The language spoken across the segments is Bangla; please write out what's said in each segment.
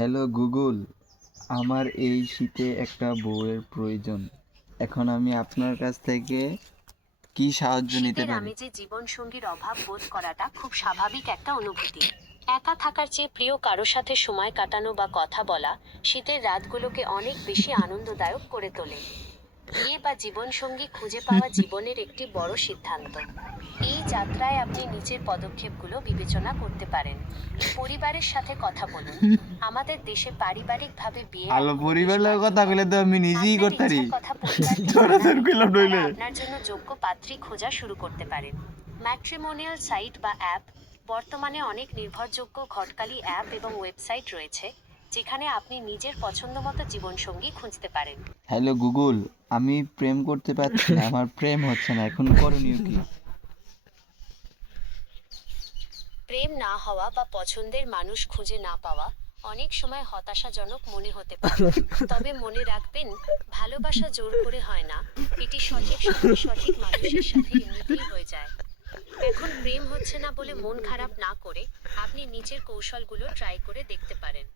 হ্যালো গুগল, আমার এই শীতে একটা বউয়ের প্রয়োজন। এখন আমি আপনার কাছ থেকে কি সাহায্য নিতে শীতের পারি? আমেজে জীবনসঙ্গীর অভাব বোধ করাটা খুব স্বাভাবিক একটা অনুভূতি। একা থাকার চেয়ে প্রিয় কারো সাথে সময় কাটানো বা কথা বলা শীতের রাতগুলোকে অনেক বেশি আনন্দদায়ক করে তোলে। বিয়ে বা জীবনসঙ্গী খুঁজে পাওয়া জীবনের একটি বড় সিদ্ধান্ত। এই যাত্রায় আপনি নিজের পদক্ষেপগুলো বিবেচনা করতে পারেন। পরিবারের সাথে কথা বলুন। আমাদের দেশে পারিবারিকভাবে বিয়ে আলো এখনো বেশ পরিবারের কথা কার্যকর। কইলে তো আমি নিজেই আপনার করতারি। ইচ্ছার কথা পরিবারকে চোরাচুর জানালে কইলাম তারা নইলে। আপনার জন্য যোগ্য পাত্রী খোঁজা শুরু করতে পারেন। ম্যাট্রিমোনিয়াল সাইট বা অ্যাপ। বর্তমানে অনেক নির্ভরযোগ্য ঘটকালি অ্যাপ এবং ওয়েবসাইট রয়েছে, যেখানে আপনি নিজের পছন্দমতো জীবনসঙ্গী খুঁজতে পারেন। হ্যালো গুগল, আমি প্রেম করতে পারছি না, আমার প্রেম হচ্ছে না, এখন করণীয় কি? প্রেম না হওয়া বা পছন্দের মানুষ খুঁজে না পাওয়া অনেক সময় হতাশাজনক মনে হতে পারে। তবে মনে রাখবেন, ভালোবাসা জোর করে হয় না, এটি সঠিক সময়ে সঠিক মানুষের সাথে এমনিতেই হয়ে যায়। এখন প্রেম হচ্ছে না বলে মন খারাপ না করে আপনি নিজের কৌশলগুলো ট্রাই করে দেখতে পারেন।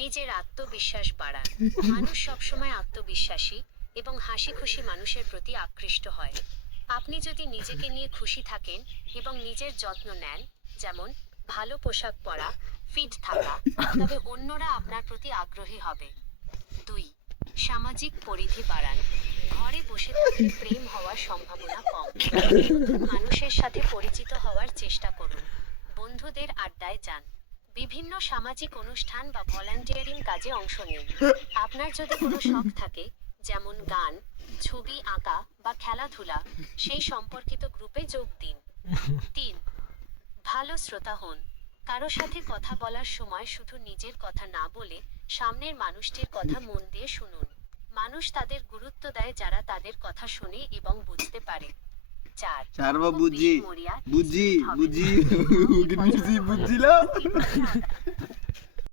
নিজের আত্মবিশ্বাস বাড়ান। মানুষ সবসময় আত্মবিশ্বাসী এবং হাসি খুশি মানুষের প্রতি আকৃষ্ট হয়। আপনি যদি নিজেকে নিয়ে খুশি থাকেন এবং নিজের যত্ন নেন, যেমন ভালো পোশাক পরা, ফিট থাকা, তবে অন্যরা আপনার প্রতি আগ্রহী হবে। 2. সামাজিক পরিধি বাড়ান। ঘরে বসে থাকলে প্রেম হওয়ার সম্ভাবনা কম। নতুন মানুষের সাথে পরিচিত হওয়ার চেষ্টা করুন। বন্ধুদের আড্ডায় যান। বিভিন্ন সামাজিক অনুষ্ঠান বা ভলান্টিয়ারিং কাজে অংশ নিন। আপনার যদি কোনো শখ থাকে, যেমন গান, ছবি আঁকা বা খেলাধুলা, সেই সম্পর্কিত গ্রুপে যোগ দিন। 3. ভালো শ্রোতা হন। কারো সাথে কথা বলার সময় শুধু নিজের কথা না বলে সামনের মানুষটির কথা মন দিয়ে শুনুন। মানুষ তাদের গুরুত্ব দেয় যারা তাদের কথা শুনে এবং বুঝতে পারে। 4. চারবা খুব বুঝি বেশি মরিয়া বুঝি স্ট্রিক্ট হবেন বুঝি না। কাউকে পছন্দ হলে বুঝছিল। জীবনে আগান।